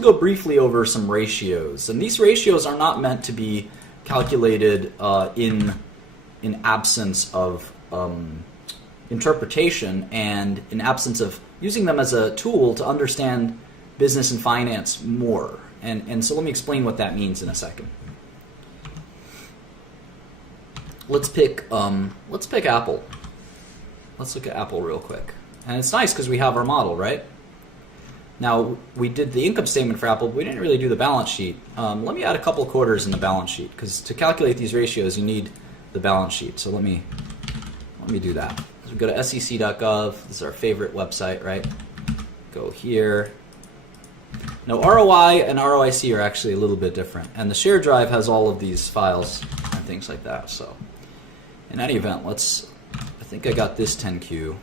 to go briefly over some ratios. And these ratios are not meant to be calculated in absence of interpretation and in absence of using them as a tool to understand business and finance more. And so let me explain what that means in a second. Let's pick Apple. Let's look at Apple real quick. And it's nice because we have our model, right? Now, we did the income statement for Apple, but we didn't really do the balance sheet. Let me add a couple quarters in the balance sheet, because to calculate these ratios, you need the balance sheet. So let me do that. So we go to sec.gov. This is our favorite website, right? Go here. Now, ROI and ROIC are actually a little bit different, and the shared drive has all of these files and things like that. So, in any event, I think I got this 10Q.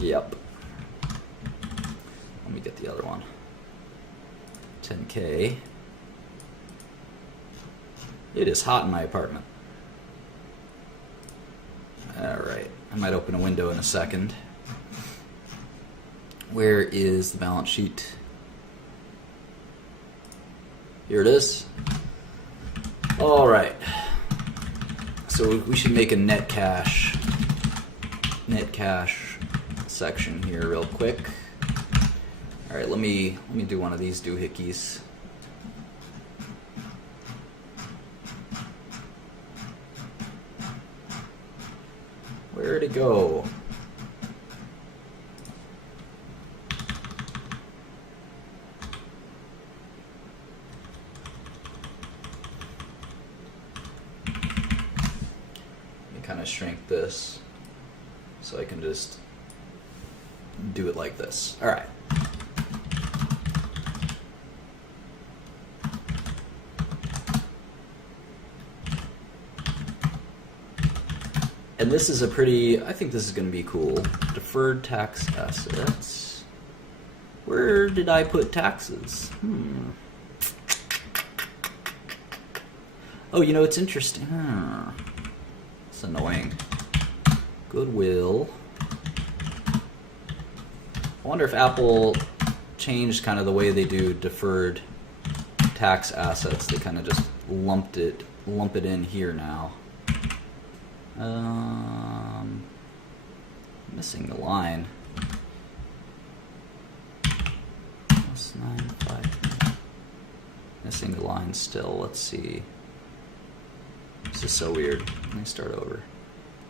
Yep. Let me get the other one. 10K. It is hot in my apartment. Alright. I might open a window in a second. Where is the balance sheet? Here it is. Alright. So we should make a net cash section here real quick. All right, let me do one of these doohickeys. Where'd it go? Let me kind of shrink this so I can just do it like this. All right. And this is I think this is going to be cool. Deferred tax assets. Where did I put taxes? Oh, it's interesting. It's annoying. Goodwill. I wonder if Apple changed kind of the way they do deferred tax assets. They kind of just lump it in here now. Missing the line. Plus 9.5. Missing the line still. Let's see. This is so weird. Let me start over.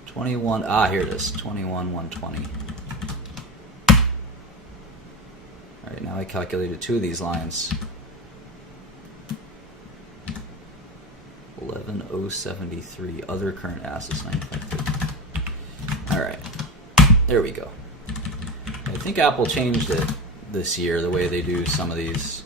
21. Here it is. 21,120. All right, now I calculated two of these lines. 11,073. Other current assets 9,530. All right, there we go. I think Apple changed it this year, the way they do some of these.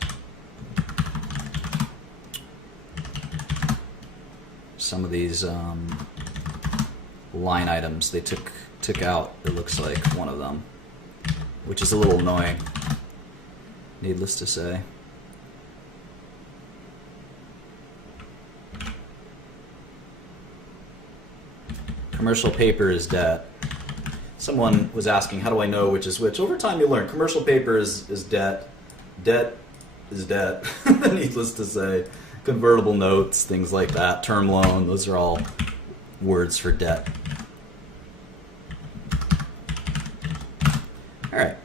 Line items they took out. It looks like one of them, which is a little annoying. Needless to say. Commercial paper is debt. Someone was asking, how do I know which is which? Over time you learn. Commercial paper is debt. Debt is debt. Needless to say. Convertible notes, things like that. Term loan, those are all words for debt. Alright.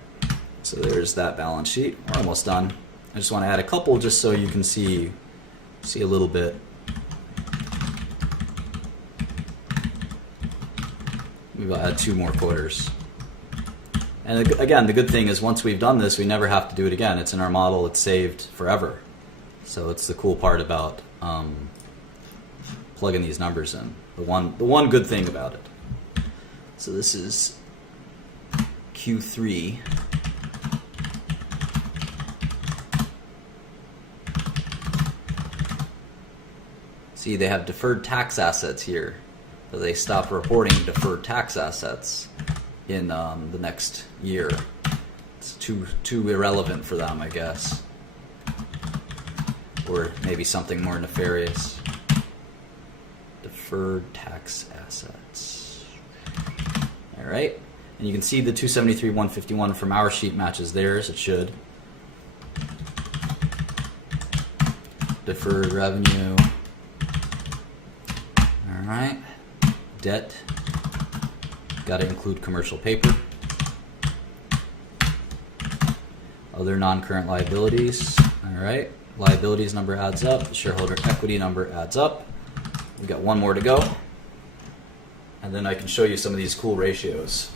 So there's that balance sheet. We're almost done. I just want to add a couple just so you can see a little bit. Maybe I'll add two more quarters. And again, the good thing is once we've done this, we never have to do it again. It's in our model. It's saved forever. So it's the cool part about plugging these numbers in. The one good thing about it. So this is Q3. See, they have deferred tax assets here. So they stop reporting deferred tax assets in the next year. It's too irrelevant for them, I guess. Or maybe something more nefarious. Deferred tax assets. All right. And you can see the 273, 151 from our sheet matches theirs. It should. Deferred revenue. All right. Debt. Got to include commercial paper. Other non-current liabilities. All right. Liabilities number adds up. The shareholder equity number adds up. We've got one more to go. And then I can show you some of these cool ratios.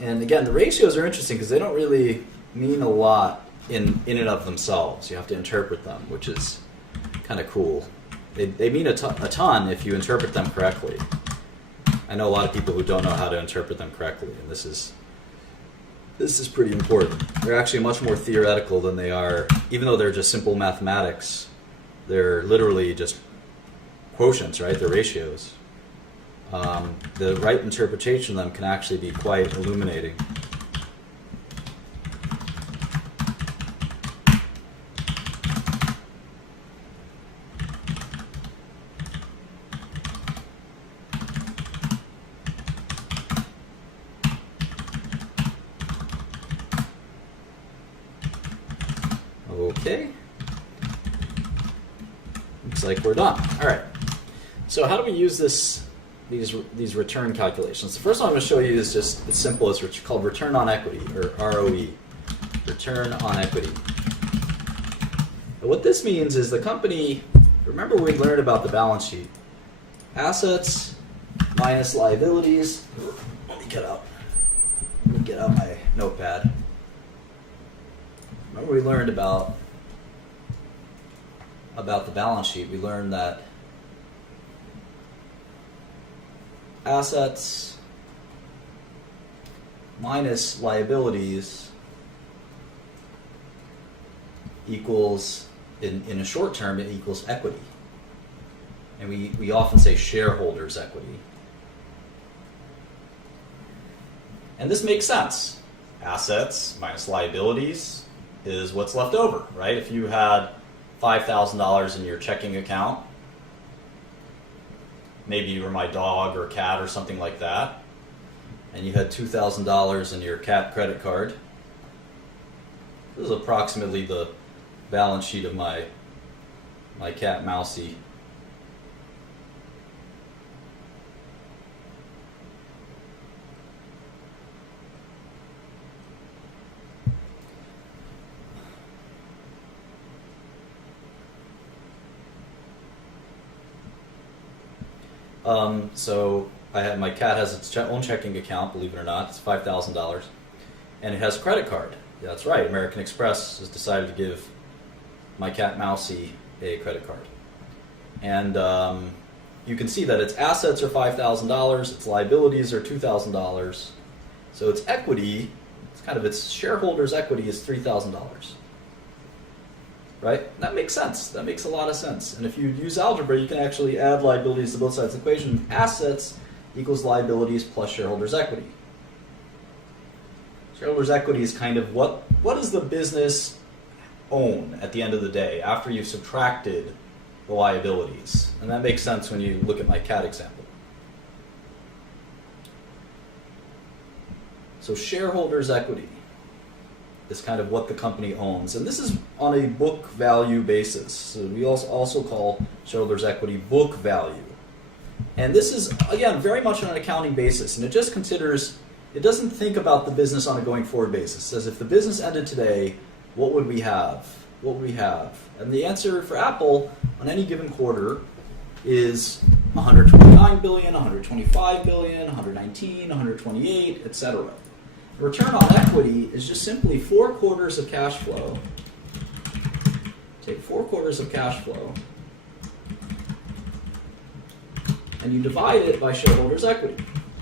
And again, the ratios are interesting because they don't really mean a lot in and of themselves. You have to interpret them, which is kind of cool. They mean a ton if you interpret them correctly. I know a lot of people who don't know how to interpret them correctly, and this is pretty important. They're actually much more theoretical than they are, even though they're just simple mathematics. They're literally just quotients, right? They're ratios. The right interpretation of them can actually be quite illuminating. Okay. Looks like we're done. All right. So how do we use these return calculations? The first one I'm going to show you is just as simple as what's called return on equity, or ROE. Return on equity. And what this means is the company, remember we learned about the balance sheet. Assets minus liabilities. Let me get out my notepad. Remember we learned about the balance sheet. We learned that assets minus liabilities equals, in a short term, it equals equity. And we often say shareholders' equity. And this makes sense. Assets minus liabilities is what's left over, right? If you had $5,000 in your checking account, maybe you were my dog or cat or something like that, and you had $2,000 in your cat credit card. This is approximately the balance sheet of my cat Mousy. So my cat has its own checking account, believe it or not. It's $5,000, and it has a credit card. Yeah, that's right. American Express has decided to give my cat Mousy a credit card, and you can see that its assets are $5,000, its liabilities are $2,000. So its equity, its shareholders' equity is $3,000. Right? That makes sense. That makes a lot of sense. And if you use algebra, you can actually add liabilities to both sides of the equation. Assets equals liabilities plus shareholders' equity. Shareholders' equity is kind of what does the business own at the end of the day after you've subtracted the liabilities. And that makes sense when you look at my cat example. So shareholders' equity is kind of what the company owns. And this is on a book value basis. So we also call shareholders' equity book value. And this is, again, very much on an accounting basis. And it just considers, it doesn't think about the business on a going forward basis. It says if the business ended today, what would we have? What would we have? And the answer for Apple on any given quarter is 129 billion, 125 billion, 119, 128, etc. Return on equity is just simply 4 quarters of cash flow. Take 4 quarters of cash flow, and you divide it by shareholders' equity.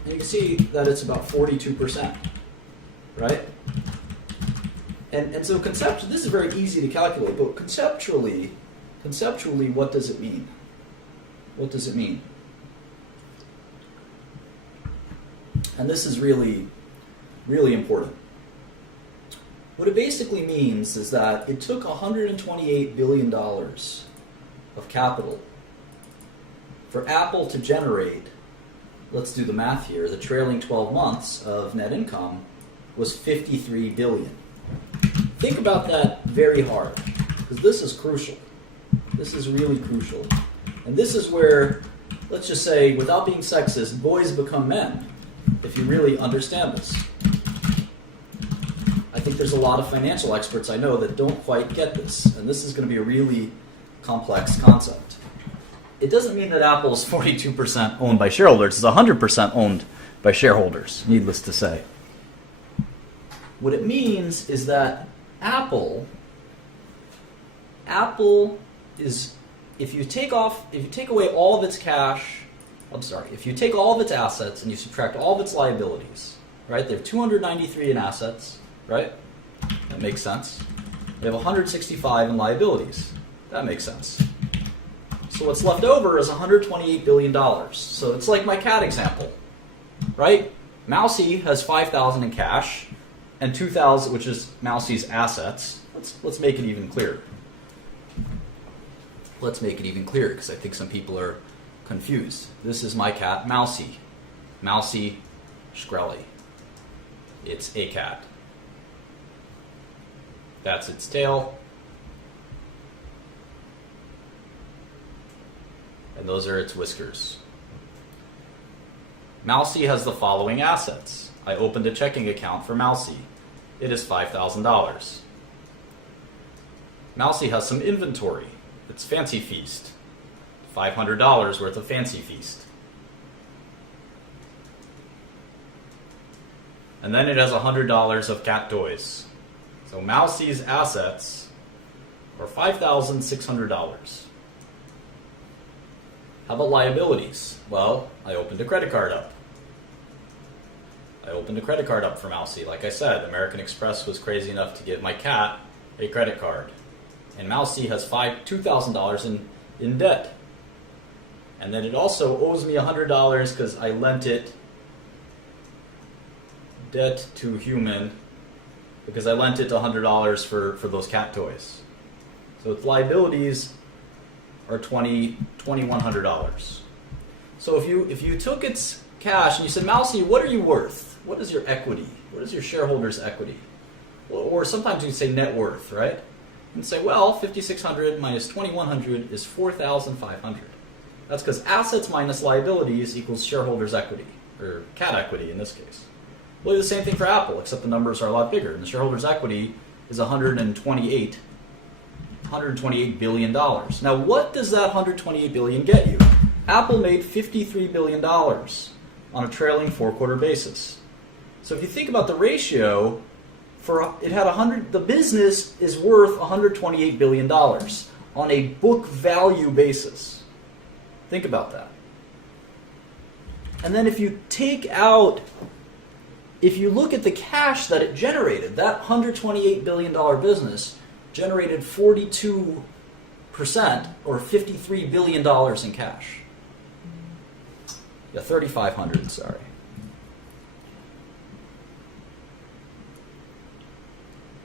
And you can see that it's about 42%, right? And so conceptually, this is very easy to calculate, but conceptually, what does it mean? What does it mean? And this is really important. What it basically means is that it took $128 billion of capital for Apple to generate let's do the math here. The trailing 12 months of net income was 53 billion. Think about that very hard, because this is crucial. This is really crucial. And this is where, let's just say, without being sexist, boys become men, if you really understand this. I think there's a lot of financial experts I know that don't quite get this, and this is going to be a really complex concept. It doesn't mean that Apple is 42% owned by shareholders. It's 100% owned by shareholders, needless to say. What it means is that Apple is, if you take away all of its cash, if you take all of its assets and you subtract all of its liabilities, right? They have 293 in assets, right? That makes sense. They have 165 in liabilities. That makes sense. So what's left over is $128 billion. So it's like my cat example, right? Mousy has 5,000 in cash and 2,000, which is Mousy's assets. Let's make it even clearer. Let's make it even clearer, because I think some people are confused. This is my cat, Mousy. Mousy Shkreli. It's a cat. That's its tail. And those are its whiskers. Mousy has the following assets. I opened a checking account for Mousy. It is $5,000. Mousy has some inventory. It's Fancy Feast. $500 worth of Fancy Feast. And then it has $100 of cat toys. So Mousy's assets are $5,600. How about liabilities? Well, I opened a credit card up. For Mousy. Like I said, American Express was crazy enough to give my cat a credit card. And Mousy has $2,000 in debt. And then it also owes me $100 because I lent it debt to human, because I lent it $100 for those cat toys. So its liabilities are $2,100. So if you took its cash and you said, Mousy, what are you worth? What is your equity? What is your shareholders' equity? Or sometimes you say net worth, right? And say, well, 5,600 minus 2,100 is 4,500. That's because assets minus liabilities equals shareholders' equity, or cat equity in this case. We'll do the same thing for Apple, except the numbers are a lot bigger. And the shareholders' equity is $128 billion. Now, what does that $128 billion get you? Apple made $53 billion on a trailing 4-quarter basis. So if you think about the ratio, the business is worth $128 billion on a book value basis. Think about that. And then if you look at the cash that it generated, that $128 billion business generated 42% or $53 billion in cash. Yeah, 3,500, sorry.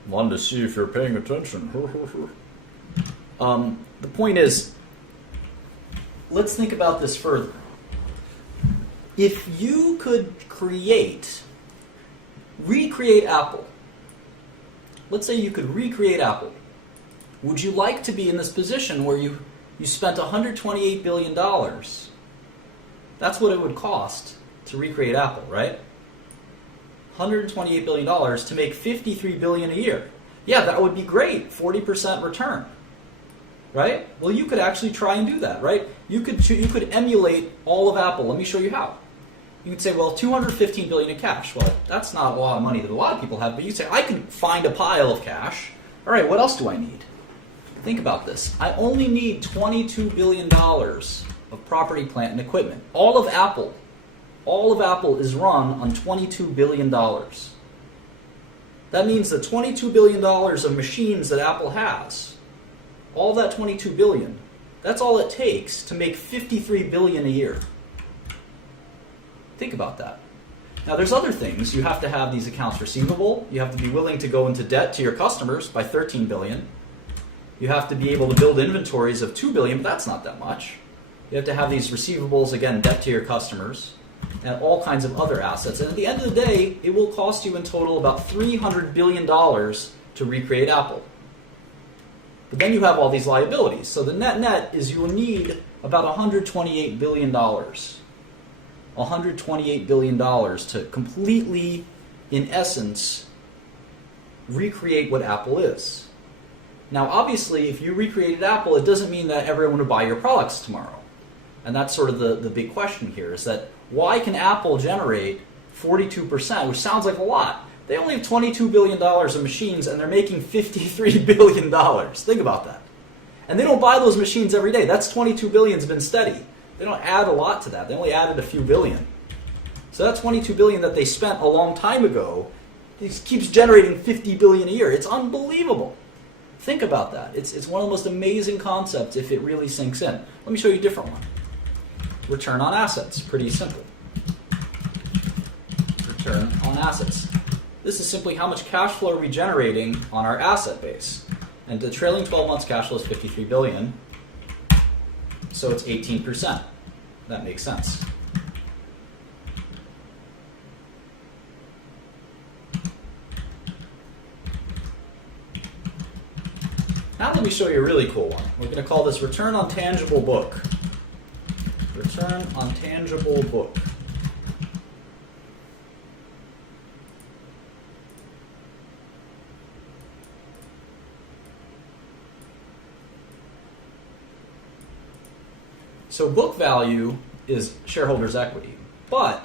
Wanted to see if you're paying attention. The point is, let's think about this further. If you could recreate Apple, let's say you could recreate Apple, would you like to be in this position where you spent $128 billion? That's what it would cost to recreate Apple, right? $128 billion to make $53 billion a year. Yeah, that would be great, 40% return, right? Well, you could actually try and do that, right? You could emulate all of Apple. Let me show you how. You could say, well, $215 billion in cash. Well, that's not a lot of money that a lot of people have, but you say, I can find a pile of cash. All right, what else do I need? Think about this. I only need $22 billion of property, plant, and equipment. All of Apple is run on $22 billion. That means that $22 billion of machines that Apple has, all that $22 billion, that's all it takes to make $53 billion a year. Think about that. Now, there's other things. You have to have these accounts receivable. You have to be willing to go into debt to your customers by $13 billion. You have to be able to build inventories of $2 billion, but that's not that much. You have to have these receivables, again, debt to your customers. and all kinds of other assets. And at the end of the day, it will cost you in total about $300 billion to recreate Apple. But then you have all these liabilities. So the net is you will need about $128 billion. $128 billion to completely, in essence, recreate what Apple is. Now, obviously, if you recreated Apple, it doesn't mean that everyone would buy your products tomorrow. And that's sort of the big question here, is that why can Apple generate 42%, which sounds like a lot? They only have $22 billion of machines, and they're making $53 billion. Think about that. And they don't buy those machines every day. That's $22 billion has been steady. They don't add a lot to that. They only added a few billion. So that $22 billion that they spent a long time ago, it keeps generating $50 billion a year. It's unbelievable. Think about that. It's one of the most amazing concepts if it really sinks in. Let me show you a different one. Return on assets. Pretty simple. Return on assets. This is simply how much cash flow are we generating on our asset base. And the trailing 12 months cash flow is $53 billion. So it's 18%. That makes sense. Now let me show you a really cool one. We're going to call this return on tangible book. Return on tangible book. So book value is shareholders' equity, but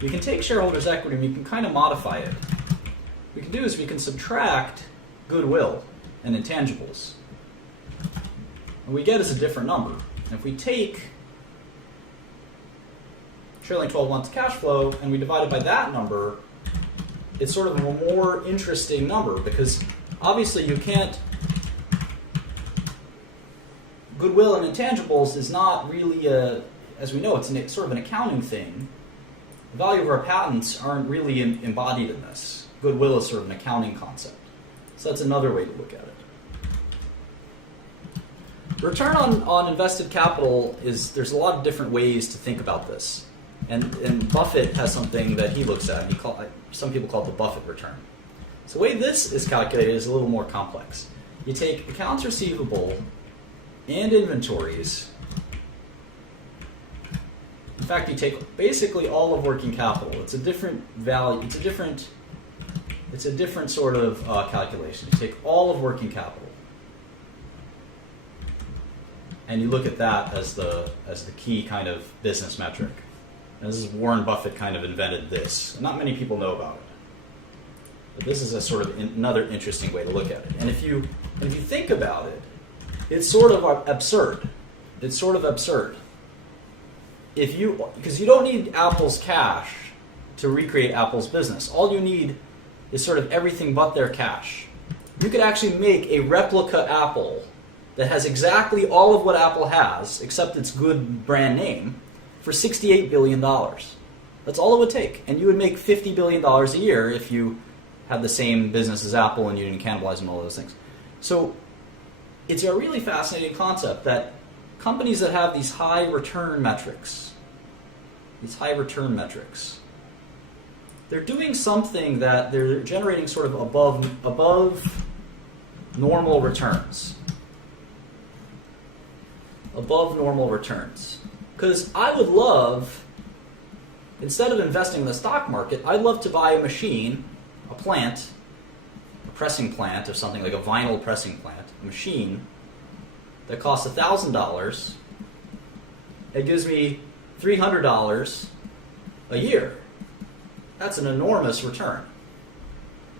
we can take shareholders' equity and we can kind of modify it. What we can do is we can subtract goodwill and intangibles. And we get is a different number. And if we take trailing 12 months cash flow and we divide it by that number, it's sort of a more interesting number because obviously you can't. Goodwill and intangibles is not really as we know, it's sort of an accounting thing. The value of our patents aren't really embodied in this. Goodwill is sort of an accounting concept. So that's another way to look at it. Return on invested capital there's a lot of different ways to think about this. And Buffett has something that he looks at. Some people call it the Buffett return. So the way this is calculated is a little more complex. You take accounts receivable and inventories. In fact, you take basically all of working capital. It's a different value. It's a different sort of calculation. You take all of working capital, and you look at that as the key kind of business metric. And this is Warren Buffett kind of invented this. Not many people know about it, but this is a sort of another interesting way to look at it. And if you think about it, it's sort of absurd. It's sort of absurd. Because you don't need Apple's cash to recreate Apple's business. All you need is sort of everything but their cash. You could actually make a replica Apple that has exactly all of what Apple has, except its good brand name, for $68 billion. That's all it would take. And you would make $50 billion a year if you had the same business as Apple and you didn't cannibalize them, all those things. So it's a really fascinating concept that companies that have these high return metrics, they're doing something that they're generating sort of above normal returns. Above normal returns. Because I would love, instead of investing in the stock market, I'd love to buy a machine, a plant, a pressing plant of something like a vinyl pressing plant, a machine that costs $1,000. It gives me $300 a year. That's an enormous return.